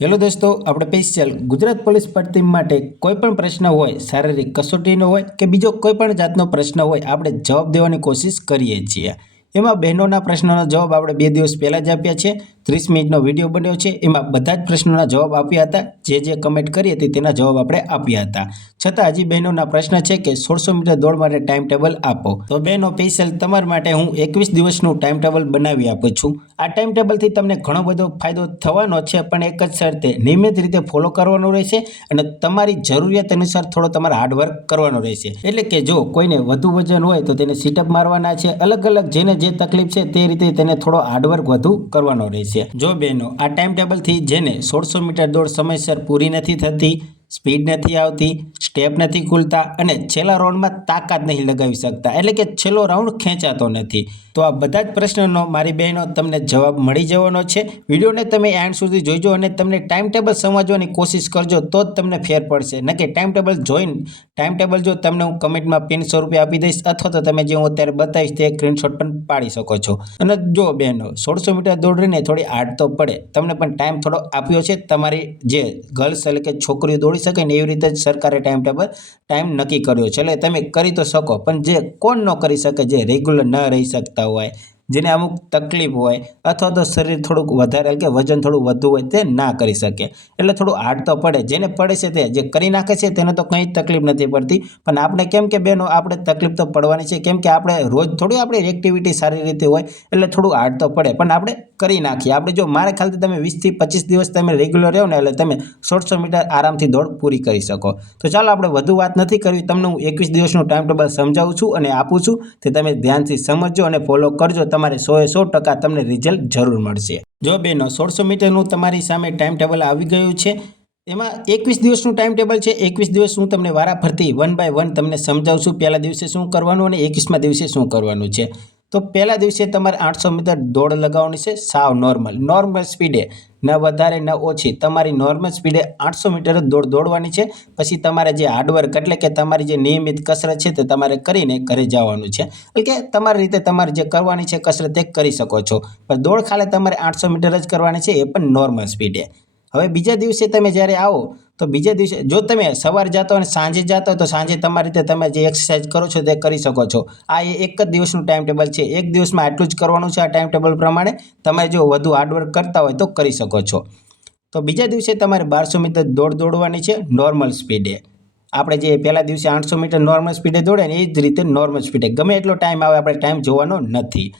Hello દોસ્તો, આપણે special Gujarat police ભરતી માટે કોઈ પણ પ્રશ્ન હોય, શારીરિક કસોટીનો હોય કે બીજો કોઈ પણ જાતનો પ્રશ્ન હોય, આપણે જવાબ દેવાની કોશિશ કરીએ છીએ. એમાં બહેનોના પ્રશ્નોનો જવાબ આપણે 2 દિવસ પહેલાં જ આપ્યા છે. 30 મિનિટનો વિડીયો બન્યો છે. એમાં બધા જ પ્રશ્નોના જવાબ આપ્યા હતા. જે કમેન્ટ કરી હતી તેના જવાબ આપણે આપ્યા હતા. છતાં હજી બહેનોના પ્રશ્ન છે કે 1600 મીટર દોડ માટે ટાઈમ ટેબલ આપો. તો બહેનો સ્પેશિયલ તમારા માટે હું 21 દિવસનું ટાઈમ ટેબલ બનાવી આપું છું. આ ટાઈમ ટેબલથી તમને ઘણો બધો ફાયદો થવાનો છે, પણ એક જ શરતે નિયમિત રીતે ફોલો કરવાનું રહેશે અને તમારી જરૂરિયાત અનુસાર થોડો તમારે હાર્ડવર્ક કરવાનો રહેશે. એટલે કે જો કોઈને વધુ વજન હોય તો તેને સીટઅપ મારવાના છે. અલગ અલગ જેને જે તકલીફ છે તે રીતે તેને થોડો હાર્ડવર્ક વધુ કરવાનો રહેશે. જો બહેનો આ ટાઈમ ટેબલથી જેને 1600 મીટર દોડ સમયસર પૂરી નથી થતી, સ્પીડ નથી આવતી, સ્ટેપ નથી ખુલતા અને છેલ્લા રાઉન્ડમાં તાકાત નહીં લગાવી શકતા, એટલે કે છેલ્લો રાઉન્ડ ખેંચાતો નથી, તો આ બધા જ પ્રશ્નોનો મારી બહેનો તમને જવાબ મળી જવાનો છે. વિડીયોને તમે એન્ડ સુધી જોઈજો અને તમને ટાઈમ ટેબલ સમજવાની કોશિશ કરજો, તો જ તમને ફેર પડશે. ન કે ટાઈમ ટેબલ જોઈને ટાઈમ ટેબલ જો તમને હું કમેન્ટમાં પિન 100 રૂપિયા આપી દઈશ, અથવા તો તમે જે હું અત્યારે બતાવીશ તે સ્ક્રીનશોટ પણ પાડી શકો છો. અને જો બહેનો 1600 મીટર દોડ રહીને થોડી હાર્ડ તો પડે, તમને પણ ટાઈમ થોડો આપ્યો છે. તમારી જે ગર્લ્સ એટલે કે છોકરીઓ દોડી શકે ને એવી રીતે જ સરકારે ટાઈમ નક્કી કર્યો છે. એટલે તમે કરી તો શકો, પણ જે કોણ ન કરી શકે, જે રેગ્યુલર ન રહી શકતા હોય, જેને અમુક તકલીફ હોય અથવા તો શરીર થોડુંક વધારે કે વજન થોડું વધુ હોય, તે ના કરી શકે. એટલે થોડું હાર્ડ તો પડે. જેને પડે છે તે જે કરી નાખે છે તેને તો કંઈ તકલીફ નથી પડતી, પણ આપણે કેમ કે બહેનો આપણે તકલીફ તો પડવાની છે, કેમ કે આપણે રોજ થોડી આપણી એક્ટિવિટી સારી રીતે હોય, એટલે થોડું હાર્ડ તો પડે, પણ આપણે કરી નાખીએ. આપણે જો મારા ખ્યાલથી તમે 20 થી 25 દિવસ તમે રેગ્યુલર રહો ને, એટલે તમે 1600 મીટર આરામથી દોડ પૂરી કરી શકો. તો ચાલો આપણે વધુ વાત નથી કરવી. તમને હું 21 દિવસનું ટાઈમ ટેબલ સમજાવું છું અને આપું છું, તે તમે ધ્યાનથી સમજજો અને ફોલો કરજો. તમારે 100% તમને રિઝલ્ટ જરૂર મળશે. જો બહેનો 1600 મીટરનું તમારી સામે ટાઈમ ટેબલ આવી ગયું છે. એમાં 21 દિવસનું ટાઈમ ટેબલ છે. 21 દિવસ હું તમને વારાફરતી 1 બાય 1 તમને સમજાવું છું. પહેલા દિવસે શું કરવાનું અને 21મા દિવસે શું કરવાનું છે. તો પહેલા દિવસે તમારે 800 મીટર દોડ લગાવવાની છે, સાવ નોર્મલ સ્પીડે, ન વધારે ન ઓછી. તમારી નોર્મલ સ્પીડે 800 મીટર દોડવાની છે. પછી તમારે જે હાર્ડવર્ક એટલે કે તમારી જે નિયમિત કસરત છે તે તમારે કરીને ઘરે જવાનું છે. એટલે કે તમારી રીતે તમારે જે કરવાની છે કસરત તે કરી શકો છો, પણ દોડ ખાલી તમારે 800 મીટર જ કરવાની છે, એ પણ નોર્મલ સ્પીડે. હવે બીજા દિવસે તમે જ્યારે આવો તો બીજા દિવસે જો તમે સવારે જતા હોય અને સાંજે જતા હોય તો સાંજે તમારી રીતે તમે જે એક્સરસાઇઝ કરો છો તે કરી શકો છો. આ એક જ દિવસનું ટાઈમ ટેબલ છે. એક દિવસમાં આટલું જ કરવાનું છે. આ ટાઈમ ટેબલ પ્રમાણે તમે જો વધુ હાર્ડવર્ક કરતા હોય તો કરી શકો છો. તો બીજા દિવસે તમારે 1200 મીટર દોડવાની છે નોર્મલ સ્પીડે. આપણે જે પહેલા દિવસે 800 મીટર નોર્મલ સ્પીડે દોડે ને એ જ રીતે નોર્મલ સ્પીડે, ગમે એટલો ટાઈમ આવે, આપણે ટાઈમ જોવાનો નથી.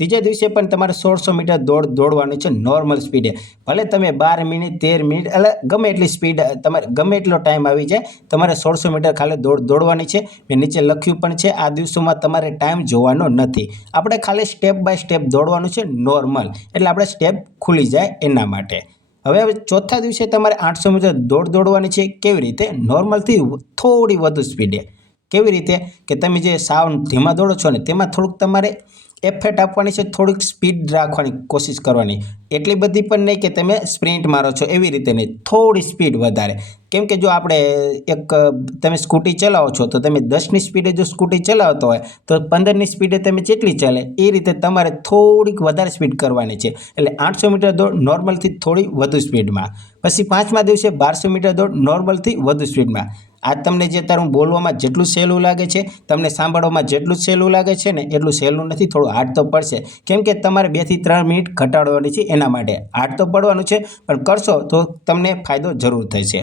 ત્રીજા દિવસે પણ તમારે 1600 મીટર દોડવાનું છે નોર્મલ સ્પીડે. ભલે તમે 12 મિનિટ 13 મિનિટ એટલે ગમે એટલી સ્પીડ, તમારે ગમે એટલો ટાઈમ આવી જાય, તમારે 1600 મીટર ખાલી દોડવાની છે. મેં નીચે લખ્યું પણ છે, આ દિવસોમાં તમારે ટાઈમ જોવાનો નથી. આપણે ખાલી સ્ટેપ બાય સ્ટેપ દોડવાનું છે નોર્મલ, એટલે આપણે સ્ટેપ ખુલી જાય એના માટે. હવે ચોથા દિવસે તમારે 800 મીટર દોડવાની છે. કેવી રીતે? નોર્મલથી થોડી વધુ સ્પીડે. કેવી રીતે? કે તમે જે સાવ ધીમા દોડો છો ને તેમાં થોડુંક તમારે એફર્ટ આપવાની છે, થોડીક સ્પીડ રાખવાની કોશિશ કરવાની. એટલી બધી પણ નહીં કે તમે સ્પ્રિન્ટ મારો છો એવી રીતે નહીં, થોડી સ્પીડ વધારે. કેમ કે જો આપણે તમે સ્કૂટી ચલાવો છો તો તમે 10ની સ્પીડે જો સ્કૂટી ચલાવતો હોય તો 15ની સ્પીડે તમે જેટલી ચાલે એ રીતે તમારે થોડીક વધારે સ્પીડ કરવાની છે. એટલે 800 મીટર દોડ નોર્મલથી થોડી વધુ સ્પીડમાં. પછી 5મા દિવસે 1200 મીટર દોડ નોર્મલથી વધુ સ્પીડમાં. આ તમને જે તારું બોલવામાં જેટલું સહેલું લાગે છે, તમને સાંભળવામાં જેટલું સહેલું લાગે છે ને એટલું સહેલું નથી, થોડું હાર્ડ તો પડશે. કેમ કે તમારે 2 થી 3 મિનિટ ઘટાડવાની છે, એના માટે હાર્ડ તો પડવાનું છે, પણ કરશો તો તમને ફાયદો જરૂર થશે.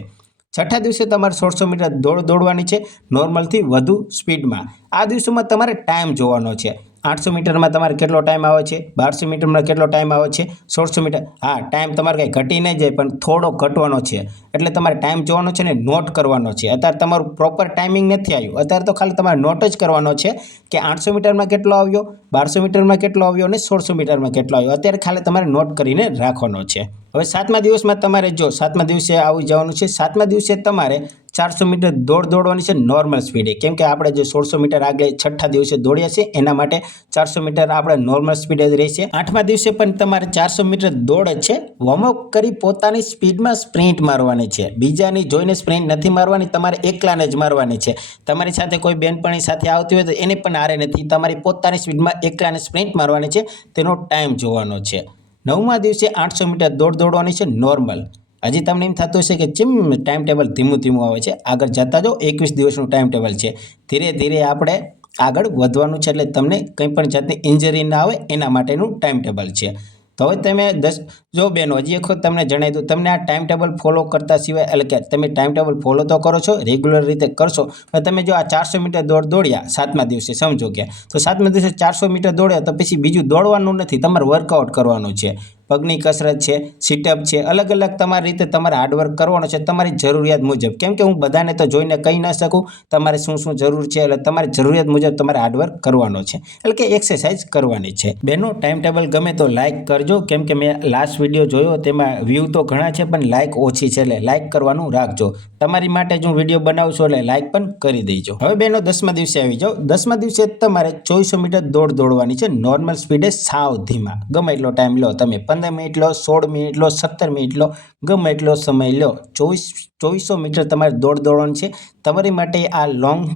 છઠ્ઠા દિવસે તમારે 1600 મીટર દોડવાની છે નોર્મલથી વધુ સ્પીડમાં. આ દિવસોમાં તમારે ટાઈમ જોવાનો છે. 800 મીટરમાં તમારે કેટલો ટાઈમ આવે છે, 1200 મીટરમાં કેટલો ટાઈમ આવે છે, 1600 મીટર. હા, ટાઈમ તમારે કંઈ ઘટી નહીં જાય, પણ થોડો ઘટવાનો છે. એટલે તમારે ટાઈમ જોવાનો છે ને નોટ કરવાનો છે. અત્યારે તમારું પ્રોપર ટાઈમિંગ નથી આવ્યું, અત્યારે તો ખાલી તમારે નોટ જ કરવાનો છે કે 800 મીટરમાં કેટલો આવ્યો, 1200 મીટરમાં કેટલો આવ્યો અને 1600 મીટરમાં કેટલો આવ્યો. અત્યારે ખાલી તમારે નોટ કરીને રાખવાનો છે. હવે 7મા દિવસમાં તમારે જો 7મા દિવસે આવી જવાનું છે. 7મા દિવસે તમારે 400 મીટર દોડવાની છે નોર્મલ સ્પીડે. કેમ કે આપણે જે 1600 મીટર આગળ છઠ્ઠા દિવસે દોડ્યા છે એના માટે 400 મીટર આપણે નોર્મલ સ્પીડે જ રહેશે. 8મા દિવસે પણ તમારે 400 મીટર દોડ જ છે. વોર્મઅપ કરી પોતાની સ્પીડમાં સ્પ્રિન્ટ મારવાની છે. બીજાની જોઈને સ્પ્રિન્ટ નથી મારવાની, તમારે એકલાને જ મારવાની છે. તમારી સાથે કોઈ બેનપણી સાથે આવતી હોય તો એને પણ હારે નથી, તમારી પોતાની સ્પીડમાં એકલાને સ્પ્રિન્ટ મારવાની છે. તેનો ટાઈમ જોવાનો છે. 9મા દિવસે 800 મીટર દોડવાની છે નોર્મલ. હજી તમને એમ થતું હશે કે ચેમ ટાઈમ ટેબલ ધીમું ધીમું આવે છે, આગળ જતા જો 21 દિવસનું ટાઈમ ટેબલ છે, ધીરે ધીરે આપણે આગળ વધવાનું છે, એટલે તમને કંઈ પણ જાતની ઇન્જરી ના આવે એના માટેનું ટાઈમ ટેબલ છે. તો હવે તમે જો બેનો હજી એક વખત તમને જણાવી દઉં, તમને આ ટાઈમ ટેબલ ફોલો કરતા સિવાય એટલે કે તમે ટાઈમ ટેબલ ફોલો તો કરો છો, રેગ્યુલર રીતે કરશો, પણ તમે જો આ 400 મીટર દોડ્યા 7મા દિવસે, સમજો કે તો 7મા દિવસે 400 મીટર દોડ્યા તો પછી બીજું દોડવાનું નથી, તમારે વર્કઆઉટ કરવાનું છે, પગની કસરત છે, સિટઅપ છે, અલગ અલગ તમારી રીતે તમારે હાર્ડવર્ક કરવાનો છે તમારી જરૂરિયાત મુજબ. કેમ કે હું બધાને તો જોઈને કહી ન શકું તમારે શું શું જરૂર છે, એટલે તમારી જરૂરિયાત મુજબ તમારે હાર્ડવર્ક કરવાનો છે, એટલે કે એક્સરસાઇઝ કરવાની છે. બેનો ટાઈમ ટેબલ ગમે તો લાઇક કરજો, કેમ કે મેં લાસ્ટ વિડીયો જોયો તેમાં વ્યૂ તો ઘણા છે પણ લાઇક ઓછી છે, એટલે લાઇક કરવાનું રાખજો. તમારી માટે જ હું વિડીયો બનાવું છું એટલે લાઇક પણ કરી દેજો. હવે બેનો 10મા દિવસે આવી જાઓ. 10મા દિવસે તમારે 2400 મીટર દોડવાની છે, નોર્મલ સ્પીડે, સાવ ધીમા, ગમે એટલો ટાઈમ લો તમે, 15 મિનિટ લો, 16 મિનિટ લો, 17 મિનિટ લો, ગમે એટલો સમય લો, 2400 મીટર તમારે દોડવાનું છે. તમારી માટે આ લોંગ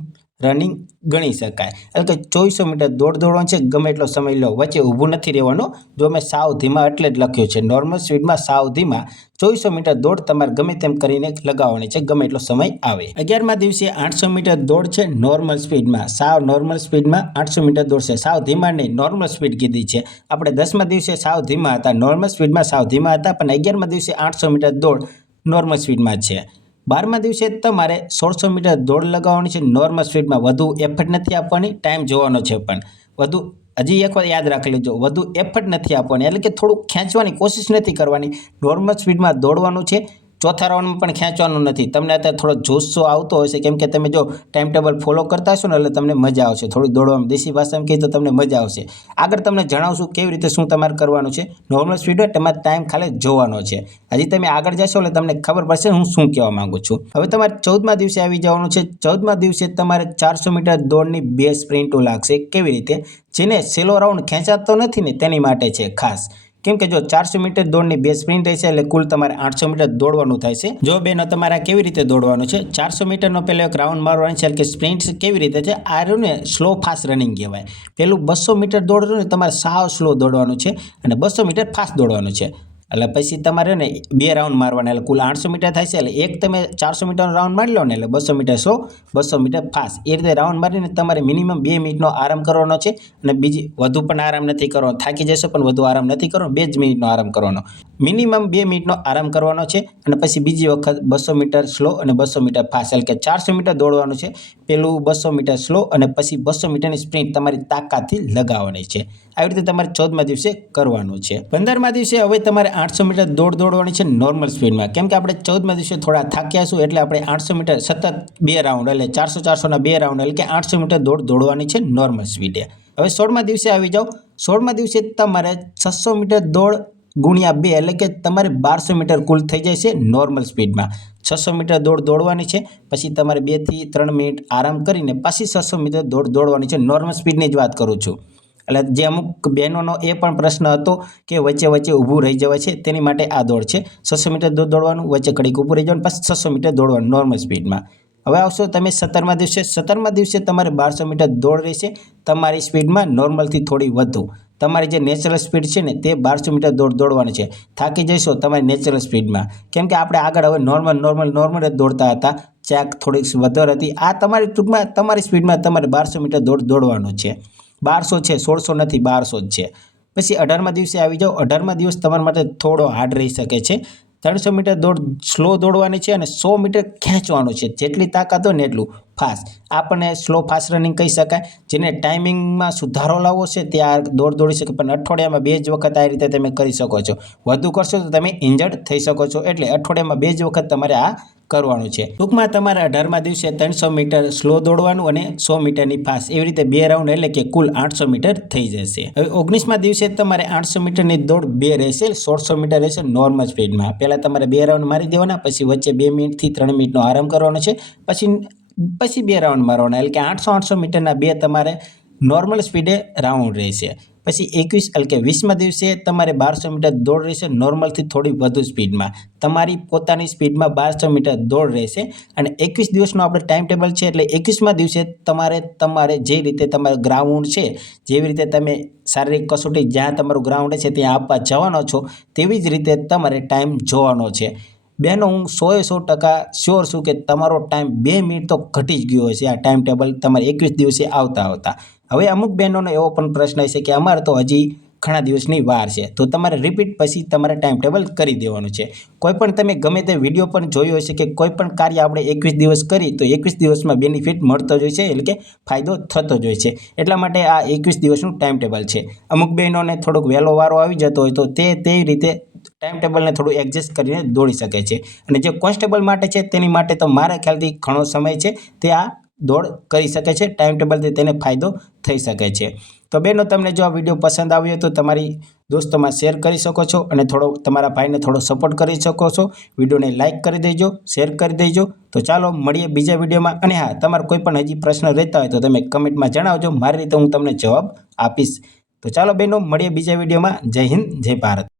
રનિંગ ગણી શકાય, એટલે કે 2400 મીટર દોડવાનું છે, ગમે એટલો સમય લો, વચ્ચે ઊભું નથી રહેવાનું. જો મેં સાવ ધીમા એટલે જ લખ્યું છે, નોર્મલ સ્પીડમાં સાવ ધીમા 2400 મીટર દોડ તમારે ગમે તેમ કરીને લગાવવાની છે, ગમે એટલો સમય આવે. 11મા દિવસે 800 મીટર દોડ છે, નોર્મલ સ્પીડમાં, સાવ નોર્મલ સ્પીડમાં 800 મીટર દોડ છે, સાવ ધીમા નહીં, નોર્મલ સ્પીડ કીધી છે. આપણે 10મા દિવસે સાવ ધીમા હતા, નોર્મલ સ્પીડમાં સાવ ધીમા હતા, પણ 11મા દિવસે 800 મીટર દોડ નોર્મલ સ્પીડમાં છે. 12મા દિવસે તમારે 1600 મીટર દોડ લગાવવાની છે, નોર્મલ સ્પીડમાં, વધુ એફર્ટ નથી આપવાની, ટાઈમ જોવાનો છે, પણ વધુ હજી એક વાર યાદ રાખી લેજો, વધુ એફર્ટ નથી આપવાની, એટલે કે થોડુંક ખેંચવાની કોશિશ નથી કરવાની, નોર્મલ સ્પીડમાં દોડવાનું છે. ચોથા રાઉન્ડમાં પણ ખેંચવાનું નથી. તમને અત્યારે થોડો જોશો આવતો હશે, કેમ કે તમે જો ટાઈમ ટેબલ ફોલો કરતા હશો ને એટલે તમને મજા આવશે, થોડી દોડવામાં, દેશી ભાષામાં કહીએ તો તમને મજા આવશે. આગળ તમને જણાવશું કેવી રીતે શું તમારે કરવાનું છે. નોર્મલ સ્પીડ હોય તમારે ટાઈમ ખાલી જોવાનો છે. હજી તમે આગળ જશો એટલે તમને ખબર પડશે હું શું કહેવા માંગુ છું. હવે તમારે 14મા દિવસે આવી જવાનું છે. 14મા દિવસે તમારે 400 મીટર દોડની 2 સ્પ્રિન્ટો લાગશે. કેવી રીતે? જેને સેલો રાઉન્ડ ખેંચાતો નથી ને તેની માટે છે ખાસ. કેમ કે જો 400 મીટર દોડની 2 સ્પ્રિન્ટ રહેશે એટલે કુલ તમારે 800 મીટર દોડવાનું થાય છે. જો બેનો તમારે કેવી રીતે દોડવાનું છે, 400 મીટરનો પહેલો એક રાઉન્ડ મારવાનો છે, એટલે કે સ્પ્રિન્ટ કેવી રીતે છે, આ રહ્યું ને સ્લો ફાસ્ટ રનિંગ કહેવાય. પેલું 200 મીટર દોડવાનું ને તમારે સાવ સ્લો દોડવાનું છે, અને 200 મીટર ફાસ્ટ દોડવાનું છે. એટલે પછી તમારે ને 2 રાઉન્ડ મારવાના, એટલે કુલ 800 મીટર થાય છે. એટલે એક તમે 400 મીટરનો રાઉન્ડ મારી લો ને, એટલે 200 મીટર સ્લો, 200 મીટર ફાસ્ટ, એ રીતે રાઉન્ડ મારીને તમારે મિનિમમ 2 મિનિટનો આરામ કરવાનો છે. અને બીજી વધુ પણ આરામ નથી કરવાનો, થાકી જશો પણ વધુ આરામ નથી કરવાનો, 2 જ મિનિટનો આરામ કરવાનો, મિનિમમ 2 મિનિટનો આરામ કરવાનો છે. અને પછી બીજી વખત 200 મીટર સ્લો અને 200 મીટર ફાસ્ટ, એટલે કે 400 મીટર દોડવાનું છે, પેલું 200 મીટર સ્લો અને પછી 200 મીટરની સ્પ્રિન્ટ તમારી તાકાતથી લગાવવાની છે. આવી રીતે તમારે 14મા દિવસે કરવાનું છે. 15મા દિવસે હવે તમારે 800 મીટર દોડવાની છે નોર્મલ સ્પીડમાં. કેમ કે આપણે 14મા દિવસે થોડા થાક્યાશું, એટલે આપણે 800 મીટર સતત 2 રાઉન્ડ, એટલે 400-400ના 2 રાઉન્ડ, એટલે કે 800 મીટર દોડવાની છે નોર્મલ સ્પીડે. હવે 16મા દિવસે આવી જાઓ. 16મા દિવસે તમારે 600 મીટર દોડ ગુણ્યા 2, એટલે કે તમારે 1200 મીટર કુલ થઈ જાય છે નોર્મલ સ્પીડમાં. 600 મીટર દોડવાની છે, પછી તમારે 2 થી 3 મિનિટ આરામ કરીને પાછી 600 મીટર દોડવાની છે. નોર્મલ સ્પીડની જ વાત કરું છું. એટલે જે અમુક બહેનોનો એ પણ પ્રશ્ન હતો કે વચ્ચે વચ્ચે ઊભું રહી જવાય છે, તેની માટે આ દોડ છે. 600 મીટર દોડવાનું, વચ્ચે ઘડીક ઊભું રહી જવાનું, પછી 600 મીટર દોડવાનું નોર્મલ સ્પીડમાં. હવે આવશો તમે 17મા દિવસે. 17મા દિવસે તમારે 1200 મીટર દોડ રહેશે, તમારી સ્પીડમાં નોર્મલથી થોડી વધુ. તમારી જે નેચરલ સ્પીડ છે ને તે 1200 મીટર દોડવાની છે. થાકી જશો તમારી નેચરલ સ્પીડમાં, કેમ કે આપણે આગળ હવે નોર્મલ જ દોડતા હતા, ચાક થોડીક વધારે હતી. આ તમારી ટૂંકમાં તમારી સ્પીડમાં તમારે 1200 મીટર દોડવાનું છે. 1200 છે, 1600 નથી, 1200 જ છે. પછી 18મા દિવસે આવી જાઓ. 18મા દિવસ તમારા માટે થોડો હાર્ડ રહી શકે છે. 300 મીટર સ્લો દોડવાની છે અને 100 મીટર ખેંચવાનું છે. જેટલી તાકાત હોય ને એટલું ફાસ્ટ. આપણને સ્લો ફાસ્ટ રનિંગ કહી શકાય. જેને ટાઈમિંગમાં સુધારો લાવવો છે તે આ દોડી શકે, પણ અઠવાડિયામાં 2 જ વખત આ રીતે તમે કરી શકો છો. વધુ કરશો તો તમે ઇન્જર્ડ થઈ શકો છો, એટલે અઠવાડિયામાં 2 જ વખત તમારે આ કરવાનું છે. ટૂંકમાં તમારે 18મા દિવસે 300 મીટર સ્લો દોડવાનું અને 100 મીટરની ફાસ્ટ, એવી રીતે 2 રાઉન્ડ, એટલે કે કુલ 800 મીટર થઈ જશે. હવે 19મા દિવસે તમારે 800 મીટરની દોડ 2 રહેશે, 1600 મીટર રહેશે નોર્મલ સ્પીડમાં. પહેલાં તમારે 2 રાઉન્ડ મારી દેવાના, પછી વચ્ચે 2 મિનિટથી 3 મિનિટનો આરામ કરવાનો છે, પછી 2 રાઉન્ડ મારવાના, એટલે કે 800 મીટરના 2 તમારે નોર્મલ સ્પીડે રાઉન્ડ રહેશે. પછી 21 એટલે કે 20મા દિવસે તમારે 1200 મીટર દોડ રહેશે, નોર્મલથી થોડી વધુ સ્પીડમાં. તમારી પોતાની સ્પીડમાં 1200 મીટર દોડ રહેશે. અને 21 દિવસનો આપણે ટાઈમ ટેબલ છે, એટલે 21મા દિવસે તમારે જે રીતે તમારું ગ્રાઉન્ડ છે, જેવી રીતે તમે શારીરિક કસોટી જ્યાં તમારું ગ્રાઉન્ડ છે ત્યાં આપવા જવાનો છો, તેવી જ રીતે તમારે ટાઈમ જોવાનો છે. બહેનો હું 100% શ્યોર છું કે તમારો ટાઈમ 2 મિનિટ તો ઘટી જ ગયો હશે આ ટાઈમ ટેબલ તમારે 21 દિવસે આવતા. હવે અમુક બહેનોનો એવો પણ પ્રશ્ન હશે કે અમારે તો હજી ઘણા દિવસની વાર છે, તો તમારે રિપીટ પછી તમારે ટાઈમ ટેબલ કરી દેવાનું છે. કોઈ પણ તમે ગમે તે વિડીયો પણ જોયો હશે કે કોઈ પણ કાર્ય આપણે 21 દિવસ કરી તો 21 દિવસમાં બેનિફિટ મળતો જ હોય છે, એટલે કે ફાયદો થતો જ હોય છે. એટલા માટે આ 21 દિવસનું ટાઈમ ટેબલ છે. અમુક બહેનોને થોડોક વહેલો વારો આવી જતો હોય તો તે રીતે ટાઈમ ટેબલને થોડું એડજસ્ટ કરીને દોડી શકે છે. અને જે કોન્સ્ટેબલ માટે છે તેની માટે તો મારા ખ્યાલથી ઘણો સમય છે, તે આ દોડ કરી શકે છે. ટાઈમ ટેબલથી તેને ફાયદો થઈ શકે છે. તો બહેનો, તમને જો આ વિડીયો પસંદ આવ્યો તો તમારી દોસ્તોમાં શેર કરી શકો છો અને તમારા ભાઈને થોડો સપોર્ટ કરી શકો છો. વિડીયોને લાઇક કરી દેજો, શેર કરી દેજો. તો ચાલો મળીએ બીજા વિડીયોમાં. અને હા, તમારે કોઈ પણ હજી પ્રશ્ન રહેતા હોય તો તમે કમેન્ટમાં જણાવજો, મારી રીતે હું તમને જવાબ આપીશ. તો ચાલો બહેનો, મળીએ બીજા વિડીયોમાં. જય હિન્દ, જય ભારત.